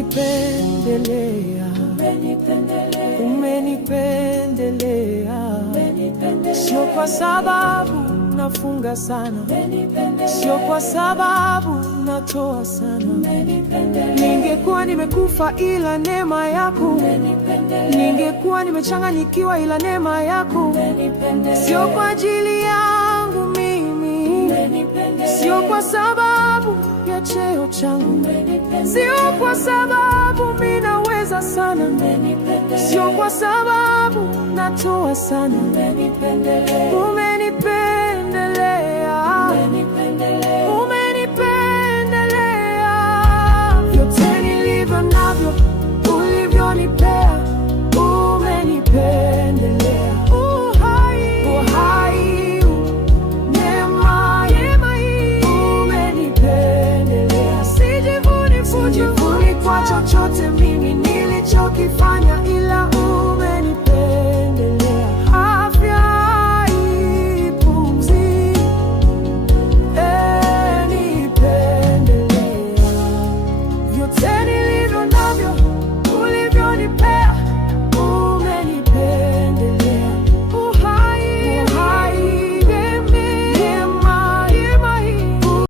Umenipendelea, umenipendelea, sio kwa sababu nafunga sana, sio kwa sababu natoa sana. Ningekuwa nimekufa ila neema yako, ningekuwa nimechanganyikiwa ila neema yako. Sio kwa ajili yangu mimi, sio kwa sababu ya cheo changu, sio kwa sababu mimi naweza sana, sio kwa sababu natoa sana. Umenipendelea, umenipendelea, vyote nilivyo navyo ulivyonipea. Umenipendelea, uhai, neema hii. Umenipendelea, sijivuni kwa chochote mimi nilichokifanya, ila